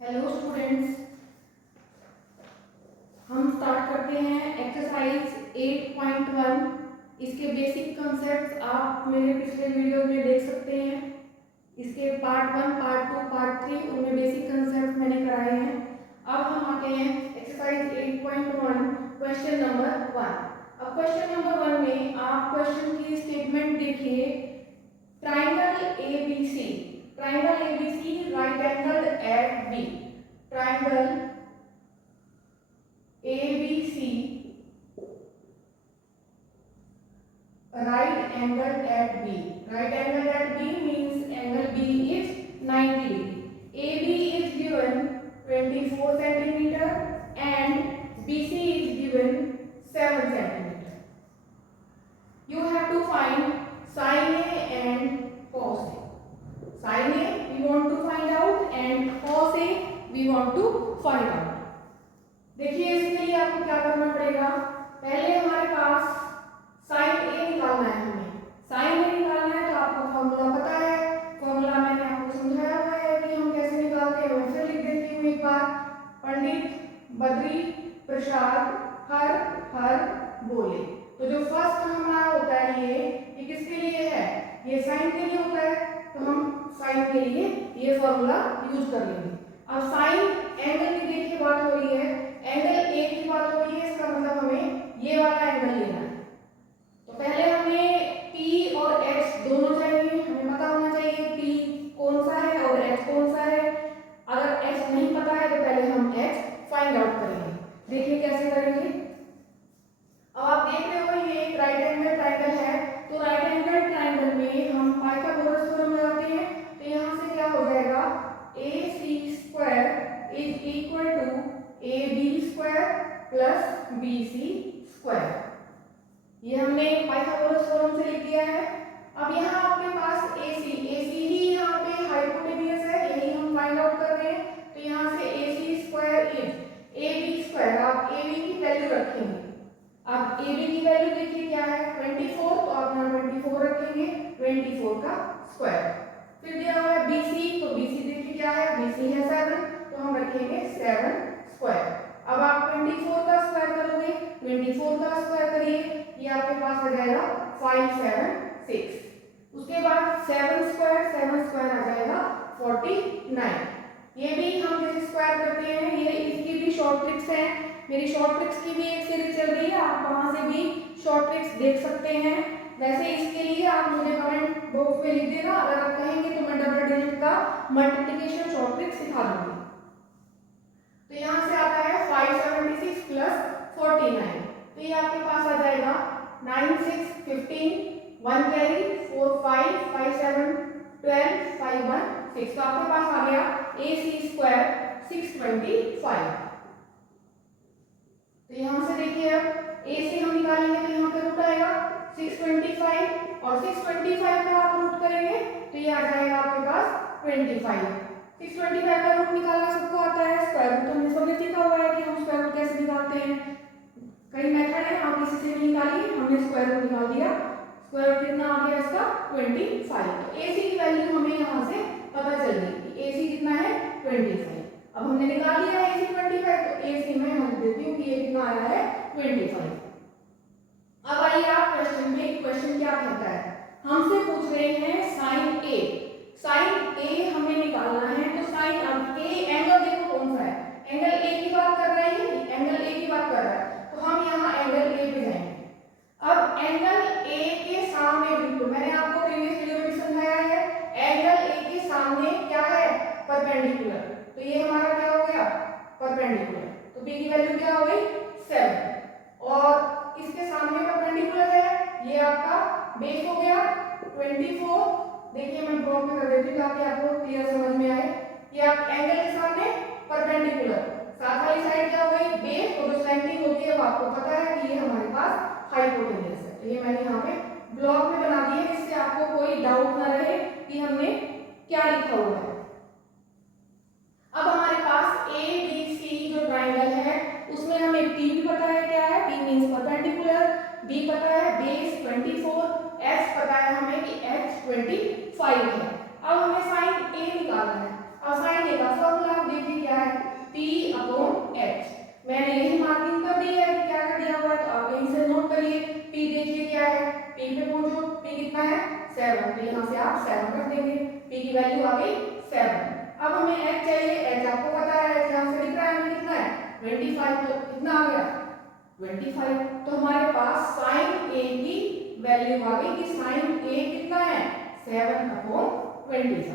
Hello students, हम start करते हैं एक्सरसाइज 8.1। इसके बेसिक कंसेप्ट आप मेरे पिछले वीडियो में देख सकते हैं। इसके पार्ट 1, पार्ट 2, पार्ट 3 उनमें बेसिक कंसेप्ट मैंने कराए हैं। अब हम आते हैं एक्सरसाइज 8.1 क्वेश्चन नंबर 1। अब क्वेश्चन नंबर 1 में आप क्वेश्चन की स्टेटमेंट देखिए। Triangle ABC, triangle ABC right angle at B, triangle ABC right angled at B. Right angled at B means angle B is 90 degree. AB is given 24 centimeter and BC is given 7 centimeter. You have to find sin A and cos A. Sin A we want to find out and cos A we want to find out. देखिए इसके लिए आपको क्या करना पड़ेगा। पहले हमारे पास sign ए निकालना है। हमें साइन ए निकालना है तो आपको फॉर्मूला पता है। फॉर्मूला मैंने आपको समझाया हुआ है कि हम कैसे निकालते हैं। मैं फिर लिख देती हूँ एक बार। पंडित बद्री प्रसाद हर बोले। तो जो फर्स्ट हमारा होता है ये किसके लिए है? ये साइन के लिए होता है, तो हम साइन के लिए ये फॉर्मूला यूज कर लेंगे। अब साइन एंगल की देखिए बात हो रही है, एंगल ए की बात हो रही है, इसका मतलब हमें ये वाला एंगल लेना है। तो पहले हमें P और X दोनों चाहिए। हमें पता होना चाहिए P कौन सा है और X कौन सा है। अगर X नहीं पता है तो पहले हम X फाइंड आउट करेंगे। देखिए कैसे करेंगे। अब आप देख रहे हो ये एक राइट एंगल ट्राइंगल है, तो राइट एंगल ट्राइंगल में हम पाइथागोरस थ्योरम लगाते हैं। तो यहाँ से क्या हो जाएगा, AC² is equal to AB² plus BC²। ये हमने पाइथागोरस थ्योरम से लिख दिया है। अब यहाँ आपके पास AC ही यहाँ पे हाइपोटेन्यूज है, यही हम फाइंड आउट कर रहे हैं। तो यहाँ से AC² इज AB²। आप AB की वैल्यू रखेंगे। अब AB की वैल्यू देखिए क्या है, 24, तो आप यहाँ 24 रखेंगे, 24 का स्क्वायर। फिर दिया हुआ है BC, तो BC देखिए क्या है, BC है 7, तो हम रखेंगे 7²। अब आप 24 का स्क्वायर करोगे, 24 का स्क्वायर करिए, ये आपके पास आ जाएगा 576। उसके बाद 7² आ जाएगा 49। ये भी हम जैसे स्क्वायर करते हैं, ये इसकी भी शॉर्ट ट्रिक्स है। मेरी शॉर्ट ट्रिक्स की भी एक सीरीज चल रही है, आप वहां से भी शॉर्ट ट्रिक्स देख सकते हैं। वैसे इसके लिए आप मुझे कमेंट बॉक्स में लिख देना, अगर आप कहेंगे तो मैं डबल डिजिट का मल्टीप्लिकेशन शॉर्ट ट्रिक्स सिखा दूंगी। तो यहाँ से आता है 576 प्लस 49, तो ये आपके पास आ जाएगा 9 6 15, 1 कैरी 4 5 5 7 12 5 1 6, तो आपके पास आ गया AC² 625। तो यहाँ से देखिए अब AC हम निकालेंगे तो यहाँ पे रूट आएगा 625, और 625 का आप रूट करेंगे तो ये आ जाएगा आपके पास 25। 625 का रूट निकालना सबको आता है। स्क्वायर रूट हमने सबने सीखा हुआ है कि हम स्क्वायर रूट कैसे निकालते हैं। कई मेथड है, आप किसी से भी निकालिए। हमने स्क्वायर रूट निकाल दिया। स्क्वायर रूट कितना आ गया इसका, 25। तो AC की वैल्यू हमें यहाँ से पता चल गई कि AC कितना है, 25। अब हमने निकाल लिया AC 25, तो AC में हम देती हूँ कि ये कितना आया है, 25। अब आइए आप क्वेश्चन में, क्वेश्चन क्या कहता है, हमसे पूछ रहे हैं साइन A। साइन A हमें निकालना है, तो साइन अब A एंगल देखो कौन सा है, एंगल A की बात कर रहा है, एंगल A की बात कर रहा है, तो हम यहाँ एंगल A पे जाएंगे। अब एंगल A के सामने बिल्कुल, मैंने आपको प्रीवियस वीडियो में समझाया है, एंगल A के सामने क्या है, परपेंडिकुलर। तो ये हमारा क्या हो गया, परपेंडिकुलर। तो B की वैल्यू क्या हो गई, 7, और इसके सामने परपेंडिकुलर है, ये आपका बेस हो गया 24। देखिए मैं ड्रॉ में कर देती हूँ ताकि आपको क्लियर समझ में आए। ये आप एंगल के सामने परपेंडिकुलर, साथ वाली साइड क्या हो गई, बेस, और जो स्लैंटिंग होती है वो आपको पता है कि ये हमारे पास हाइपोटेन्यूज है। तो ये मैंने यहाँ पे ब्लॉक में बना दिया जिससे आपको कोई डाउट ना रहे कि हमने क्या लिखा हुआ है। अब हमारे पास ABC जो ट्राइंगल है उसमें हमें P भी पता है क्या है, P मींस परपेंडिकुलर, B पता है बेस 24, H पता है हमें कि H 25 है। अब हमें साइन A निकालना है। अब साइन A का फॉर्मूला आप देखिए क्या यहाँ 7 कर देंगे, p की वैल्यू आ गई 7। अब हमें h चाहिए, h आपको पता है, h यहाँ से दिख रहा है हमें कितना है 25, तो कितना आ गया 25। तो हमारे पास sin a की वैल्यू आ गई कि sin a कितना है 7/25।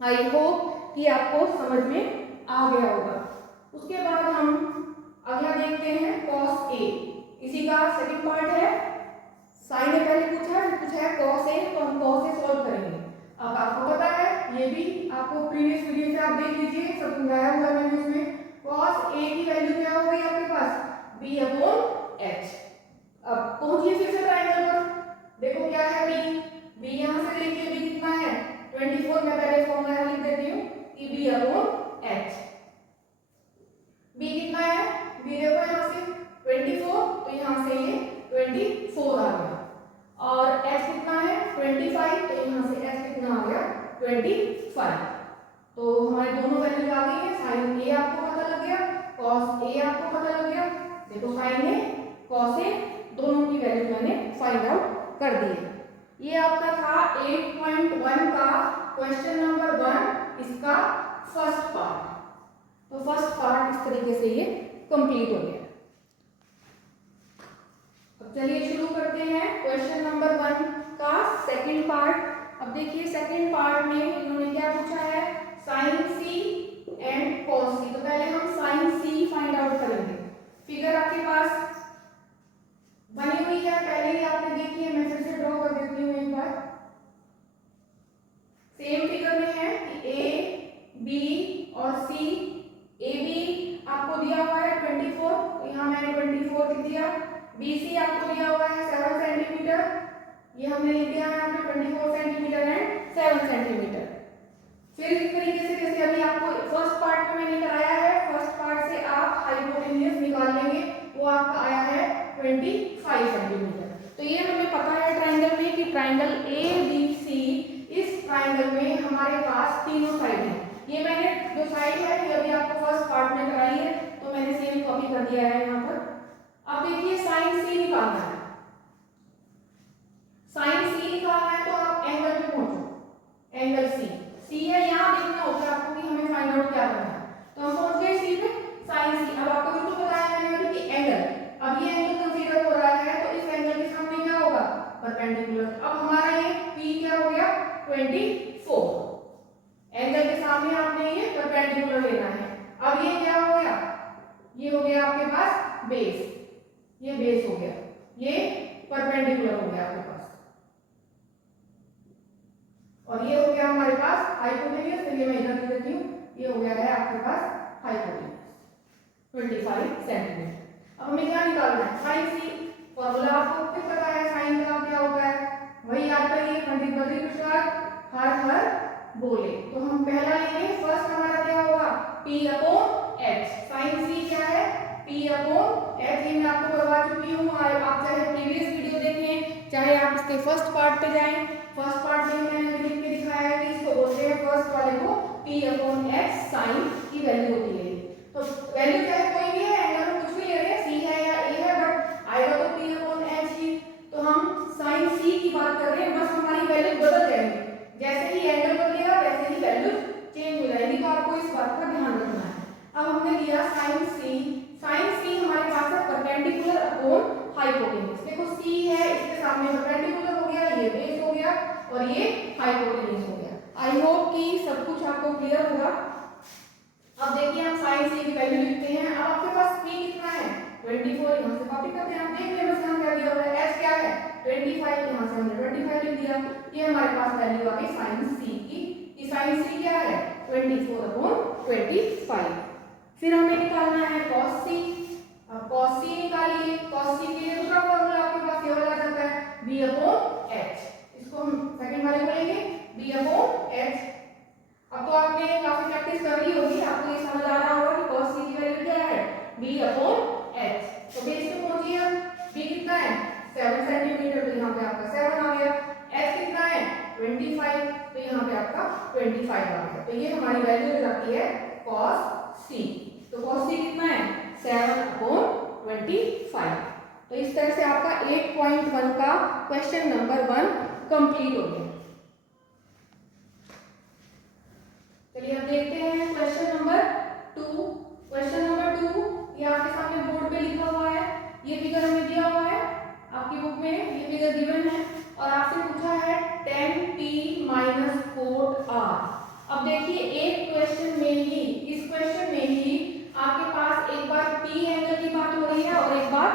आई होप कि आपको समझ में आ गया होगा। उसके बाद हम अगला देखते हैं cos a, इसी का सेकंड पार्ट है। sin ने पहले पूछा है, पूछा है cos a, तो हम cos a सॉल्व करेंगे। अब आपको पता है, ये भी आपको प्रीवियस वीडियो से आप देख लीजिए, सब समझाया हुआ है मैंने उसमें। cos a की वैल्यू क्या हो गई आपके पास b/h। अब पहुंचिए फिर से ट्रायंगल पर, देखो क्या है b यहां से देखिए b कितना है 24। मैं पहले फॉर्मूला लिख देती हूँ कि b/h। b कितना है, b देखो यहाँ से 24, तो यहाँ से ये 24 आ गया। और h कितना है 25, तो यहाँ से h कितना आ गया 25। तो हमारे दोनों वैल्यू आ गई है। sin a आपको पता लग गया, cos a आपको पता लग गया। देखो sin a cos a दोनों की वैल्यू मैंने फाइंड आउट कर दी है। ये आपका था 8.1 का क्वेश्चन नंबर 1, इसका फर्स्ट पार्ट। तो फर्स्ट पार्ट इस तरीके से ये कंप्लीट हो गया। अब चलिए शुरू करते हैं क्वेश्चन नंबर 1 का सेकंड पार्ट। अब देखिए सेकंड पार्ट में इन्होंने क्या पूछा है, sin c and cos c। तो पहले हम sin c फाइंड आउट करेंगे। फिगर आपके पास बनी हुई है, पहले ही आपने देखी है, मैं फिर से ड्रॉ कर देती हूँ एक बार। सेम फिगर में है कि a b और c। a b आपको दिया हुआ है 24, तो यहाँ मैंने 24 लिख दिया। b c आपको दिया हुआ है 7 सेंटीमीटर, ये हमने लिख दिया है यहाँ पे 24 सेंटीमीटर एंड 7 सेंटीमीटर। फिर इस तरीके से जैसे अभी आपको फर्स्ट पार्ट में मैंने कराया है, फर्स्ट पार्ट से आप हाइपोटेन्यूज निकाल लेंगे, वो आपका आया है 25 सेंटीमीटर। तो ये हमें पता है ट्राइंगल में कि ट्राइंगल ए बी सी, इस ट्राइंगल में हमारे पास तीनों साइड है। ये मैंने जो साइड है ये अभी आपको फर्स्ट पार्ट में कराई है, तो मैंने सेम कॉपी कर दिया है यहाँ पर। अब देखिए sin c निकालना है, sin c निकालना है तो आप एंगल पे पहुंचो, एंगल c है यहाँ देखना होगा आपको कि हमें फाइंड आउट क्या करना है। तो हम पहुंच गए c पे, sin c। अब आपको बिल्कुल पता है मैंने कि एंगल, अब ये एंगल कंसीडर हो रहा है, तो इस एंगल के सामने क्या होगा परपेंडिकुलर। अब हमारा ये p क्या हो गया 24, एंगल के सामने आपने ये परपेंडिकुलर लेना है। अब ये क्या हो गया, ये हो गया आपके पास बेस, ये बेस हो गया, ये परपेंडिकुलर हो गया आपके पास, और ये हो गया हमारे पास हाइपोटेन्यूज। तो ये मैं इधर लिख देती हूँ, ये हो गया है आपके पास हाइपोटेन्यूज 25 सेंटीमीटर। अब हमें क्या निकालना है, sin c। फॉर्मूला आपको फिर पता है, sin का क्या होता है, वही याद करिए, पंडित बद्री प्रसाद हर हर बोले। तो हम पहला लेंगे, फर्स्ट हमारा क्या होगा p/h। sin c क्या है p/h, ये मैं आपको करवा चुकी हूँ। आप चाहे प्रीवियस वीडियो देखें, चाहे आप इसके फर्स्ट पार्ट पे जाएं, फर्स्ट पार्ट में मैंने लिख के दिखाया है कि इसको बोलते हैं फर्स्ट वाले को p/h, sin की वैल्यू होती है। तो वैल्यू चाहे कोई भी है, एंगल में कुछ भी ले रहे हैं, c है या a है, बट आएगा तो p/h ही। तो हम sin c की बात कर रहे हैं, बस हमारी वैल्यू बदल जाएंगे, जैसे ही एंगल बदलेगा वैसे ही वैल्यू चेंज हो जाएगी। तो आपको इस बात का ध्यान रखना है। अब हमने लिया sin c, sin c हमारे पास है परपेंडिकुलर अपॉन हाइपोटेन्यूज। देखो c है, इसके सामने परपेंडिकुलर हो गया, ये बेस हो गया, और ये हाइपोटेन्यूज हो गया। आई होप कि सब कुछ आपको क्लियर होगा। अब देखिए हम sin c की वैल्यू लिखते हैं। अब आपके पास p कितना है 24, यहाँ से कॉपी करते हैं, आप देख लें बस यहाँ क्या दिया हुआ है, h क्या है 25, यहाँ से हमने 25 लिख दिया। ये हमारे पास वैल्यू आ गई sin c की, sin c क्या है 24/25। फिर हमें निकालना है cos c। अब cos c निकालिए, cos c के लिए दूसरा फॉर्मूला आपके पास ये वाला जाता है b/h। इसको हम सेकंड वाले को लेंगे b/h। अब तो आपने काफी प्रैक्टिस कर ली होगी, आपको ये समझ आ रहा होगा कि cos c की वैल्यू क्या है b/h। तो बेस पे पहुंचिए हम, b कितना है 7 सेंटीमीटर, तो यहाँ पे आपका 7 आ गया। h कितना है 25, तो यहाँ पे आपका 25 आ गया। तो ये हमारी वैल्यू हो जाती है cos c। तो cos c कितना है 7/25। तो इस तरह से आपका 8.1 का क्वेश्चन नंबर 1 कंप्लीट हो गया। फिगर गिवन है और आपसे पूछा है tan p minus cot r। अब देखिए एक क्वेश्चन में ही, इस क्वेश्चन में ही आपके पास एक बार p एंगल की बात हो रही है और एक बार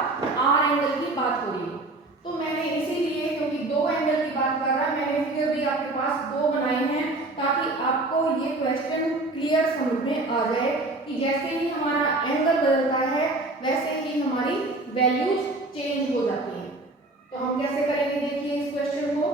r एंगल की बात हो रही है। तो मैंने इसीलिए, क्योंकि दो एंगल की बात कर रहा है, मैंने फिगर भी आपके पास दो बनाए हैं ताकि आपको ये क्वेश्चन क्लियर समझ में आ जाए कि जैसे ही हमारा एंगल बदलता है वैसे ही हमारी वैल्यूज चेंज हो जाती है। तो हम कैसे करेंगे देखिए इस क्वेश्चन को।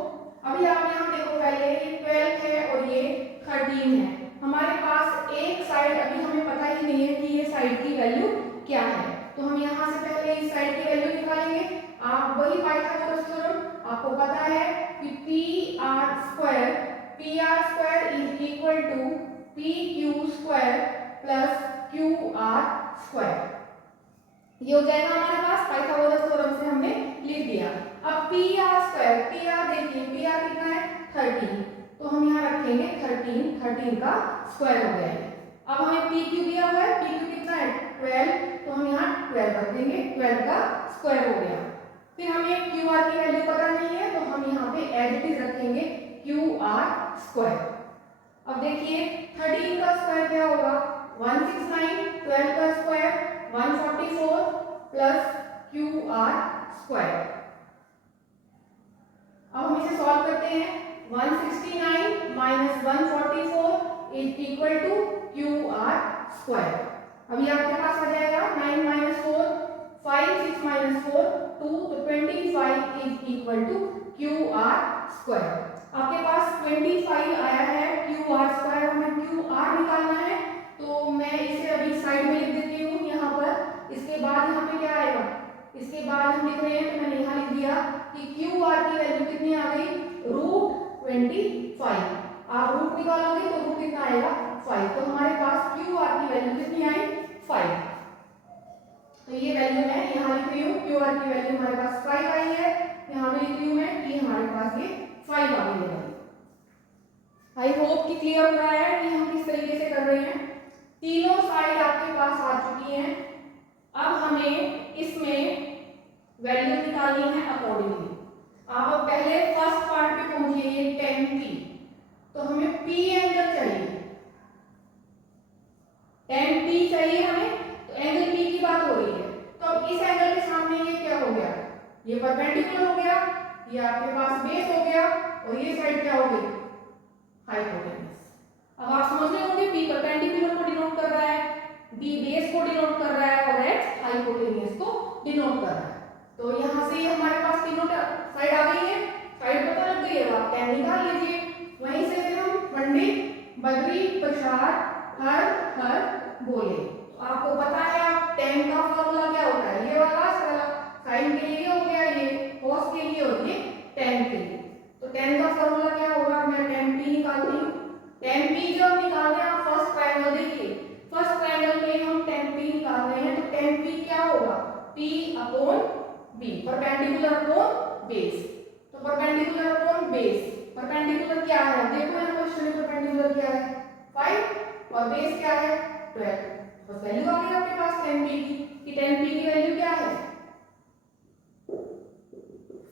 अभी आप यहाँ देखो, पहले ये 12 है और ये 13 है। हमारे पास एक साइड अभी हमें पता ही नहीं है कि ये साइड की वैल्यू क्या है, तो हम यहाँ से पहले इस साइड की वैल्यू निकालेंगे। आप वही पाइथागोरस थ्योरम, आपको पता है कि P R square is equal to P Q square plus Q R square. ये हो जाएगा हमारे पास, पाइथागोरस थ्योरम से हमने लिख दिया। अब P R square, P R देखिए, पी आर कितना है 13, तो हम यहाँ रखेंगे 13 का स्क्वायर हो गया। अब हमें पी क्यू दिया हुआ है, पी क्यू कितना है 12, तो हम यहाँ 12 रख देंगे, 12 का स्क्वायर हो गया। फिर हमें क्यू आर की वैल्यू पता नहीं है, तो हम यहाँ पे एज इट इज रखेंगे क्यू आर स्क्वायर। अब देखिए 13 का स्क्वायर क्या होगा 169, 12 का square 144 plus Q R square. अब हम इसे सॉल्व करते हैं। 169 minus 144 is equal to Q R square. अभी आपके पास आ जाएगा 9 माइनस 4, 5, 6 माइनस 4 2, तो 25 is equal to Q R square. आपके पास 25 आया है, क्यू आर स्क्वायर हमें क्यू आर निकालना है, तो मैं इसे अभी साइड में लिख देती हूँ यहाँ पर। इसके बाद यहाँ पे क्या आएगा, इसके बाद हम लिख रहे हैं तो मैंने यहाँ लिख दिया कि क्यू आर की वैल्यू कितनी आ गई √25। आप रूट निकालोगे तो रूट कितना आएगा 5, तो हमारे पास क्यू आर की वैल्यू कितनी आई 5। तो ये वैल्यू मैं यहाँ लिख रही हूँ, क्यू आर की वैल्यू हमारे पास 5 आई है, यहाँ पे लिख रही हूँ मैं कि हमारे पास ये 5 आ गई है। आई होप कि क्लियर हो रहा है कि हम किस तरीके से कर रहे हैं। तीनों साइड आपके पास आ चुकी हैं। अब हमें इसमें वैल्यू निकालनी है अकॉर्डिंगली। आप अब पहले फर्स्ट पार्ट पे पहुंचिए, ये tan p, तो हमें p एंगल चाहिए, tan p चाहिए हमें, तो एंगल p की बात हो रही है। तो अब इस एंगल के सामने ये क्या हो गया, ये परपेंडिकुलर हो गया, ये आपके पास बेस हो गया और ये साइड क्या हो गई हाइपोटेन्यूज। अब आप समझ रहे होंगे p परपेंडिकुलर को डिनोट कर रहा है, b बेस को डिनोट कर रहा है और h हाइपोटेन्यूज को डिनोट कर रहा है। तो यहाँ से हमारे पास तीनों साइड आ गई है, साइड पता लग गई है, आप tan निकाल लीजिए। वहीं से फिर हम पंडित बद्री प्रसाद हर बोले। तो आपको पता है आप tan का फॉर्मूला क्या होता है, ये वाला साइन के लिए हो गया, ये cos के लिए होती है tan के लिए। तो tan का फॉर्मूला क्या होगा, मैं tan p निकालती हूँ। tan p जो हम निकाल रहे हैं, आप फर्स्ट ट्रायंगल देखिए, फर्स्ट ट्रायंगल में हम tan p निकाल रहे हैं, तो tan p क्या होगा p upon b, perpendicular upon base. तो परपेंडिकुलर अपॉन बेस, परपेंडिकुलर क्या है देखो यहाँ क्वेश्चन में, परपेंडिकुलर क्या है 5 और बेस क्या है 12। तो वैल्यू आ गई आपके पास tan p की, कि tan p की वैल्यू क्या है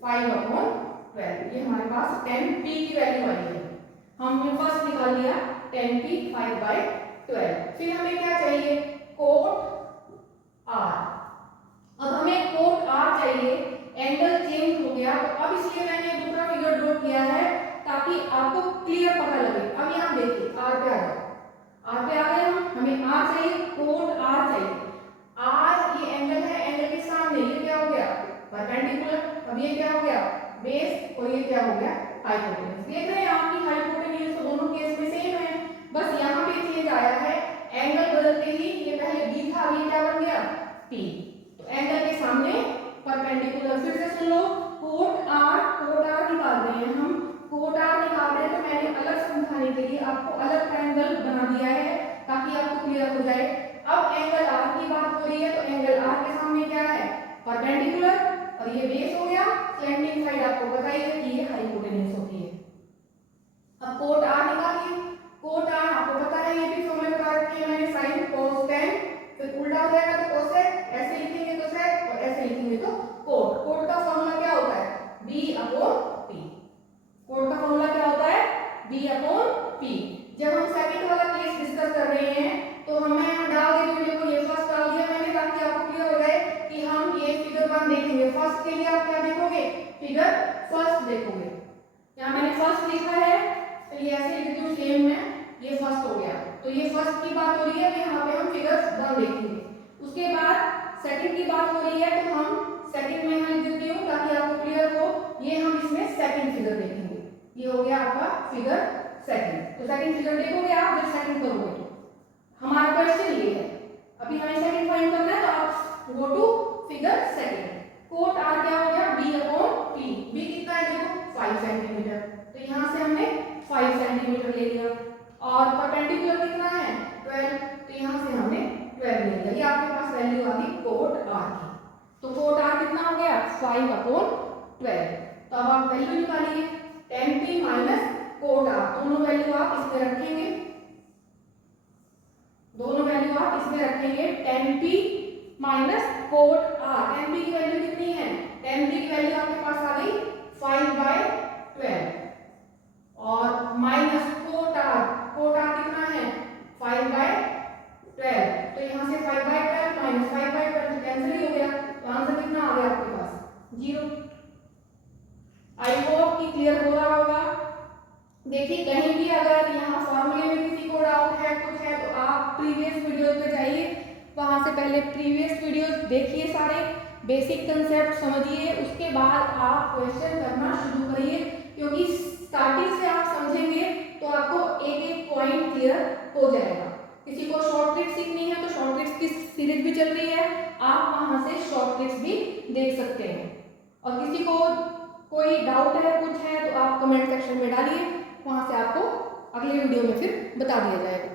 5/12। ये हमारे पास tan p की वैल्यू आई है। हमने फर्स्ट निकाल लिया tan p 5/12। फिर हमें क्या चाहिए कोट r। अब हमें कोट r चाहिए, एंगल चेंज हो गया, तो अब इसलिए मैंने दूसरा फिगर ड्रॉ किया है ताकि आपको क्लियर पता लगे। अब यहाँ देखिए r पे आ जाओ, r पे आ गए हमें r चाहिए, कोट r चाहिए। r ये एंगल है, एंगल के सामने ये क्या हो गया परपेंडिकुलर, अब ये क्या हो गया बेस और ये क्या हो गया हाइपोटेन्यूज। देख रहे हैं आपकी हाइपोटेन्यूज तो दोनों केस में सेम है, बस यहाँ पे चेंज आया है, एंगल बदलते ही ये पहले b था, ये क्या बन गया p। तो एंगल के सामने परपेंडिकुलर। फिर से सुन लो, कोट r निकाल रहे हैं हम, कोट r निकाल रहे हैं, तो मैंने अलग समझाने के लिए आपको अलग ट्रायंगल बना दिया है ताकि आपको क्लियर हो जाए। अब एंगल r की बात हो रही है, तो एंगल r के सामने क्या है परपेंडिकुलर और ये बेस हो गया, स्लैंडिंग साइड आपको पता ही है कि ये हाइपोटेन्यूज होती है। अब कोट r निकालिए, कोट r आपको पता है, ये भी फॉर्मूला बता रखी है मैंने, sin cos tan, फिर उल्टा हो जाएगा तो cosec, ऐसे लिखेंगे तो sec और ऐसे लिखेंगे तो कोट। कोट का फॉर्मूला क्या होता है b फर्स्ट की बात हो रही है, यहाँ पे हम फिगर 1 देखेंगे। उसके बाद सेकंड की बात हो रही है, तो हम सेकंड में यहाँ लिख देती हूँ ताकि आपको क्लियर हो। ये हम इसमें सेकंड फिगर देखेंगे। ये हो गया आपका फिगर सेकंड। तो सेकंड फिगर देखोगे आप जब सेकंड करोगे तो हमारा क्वेश्चन ये है, अभी हमें सेकंड फाइंड करना है, तो आप go to figure second. Cot R क्या हो गया, b/t। b कितना है देखो 5 सेंटीमीटर, तो यहाँ से हमने 5 सेंटीमीटर ले लिया। और परपेंडिकुलर कितना है 12, तो यहाँ से हमने 12 ले लिया। ये आपके पास वैल्यू आ गई कोट आर की। तो कोट आर कितना हो गया 5/12। तो अब आप वैल्यू निकालिए 10p माइनस कोट आर, दोनों वैल्यू आप इसमें रखेंगे, दोनों वैल्यू आप इसमें रखेंगे 10p minus cot are. 10p की वैल्यू कितनी है, 10p की वैल्यू आपके पास आ गई 5/12 और माइनस कोट आर कितना है 5/12। तो यहाँ से 5/12 माइनस 5/12 कैंसिल ही हो गया, तो आंसर कितना आ गया आपके पास 0। आई होप कि क्लियर हो रहा होगा। देखिए कहीं भी अगर यहाँ फॉर्मूले में किसी को डाउट है कुछ है, तो आप प्रीवियस वीडियो पे जाइए, वहां से पहले प्रीवियस वीडियोस देखिए, सारे बेसिक कंसेप्ट समझिए, उसके बाद आप क्वेश्चन करना शुरू करिए, क्योंकि स्टार्टिंग से आप समझेंगे तो आपको एक एक पॉइंट क्लियर हो जाएगा। किसी को शॉर्ट ट्रिक सीखनी है तो शॉर्ट ट्रिक्स की सीरीज भी चल रही है, आप वहां से शॉर्ट ट्रिक्स भी देख सकते हैं। और किसी को कोई डाउट है कुछ है तो आप कमेंट सेक्शन में डालिए, वहां से आपको अगले वीडियो में फिर बता दिया जाएगा।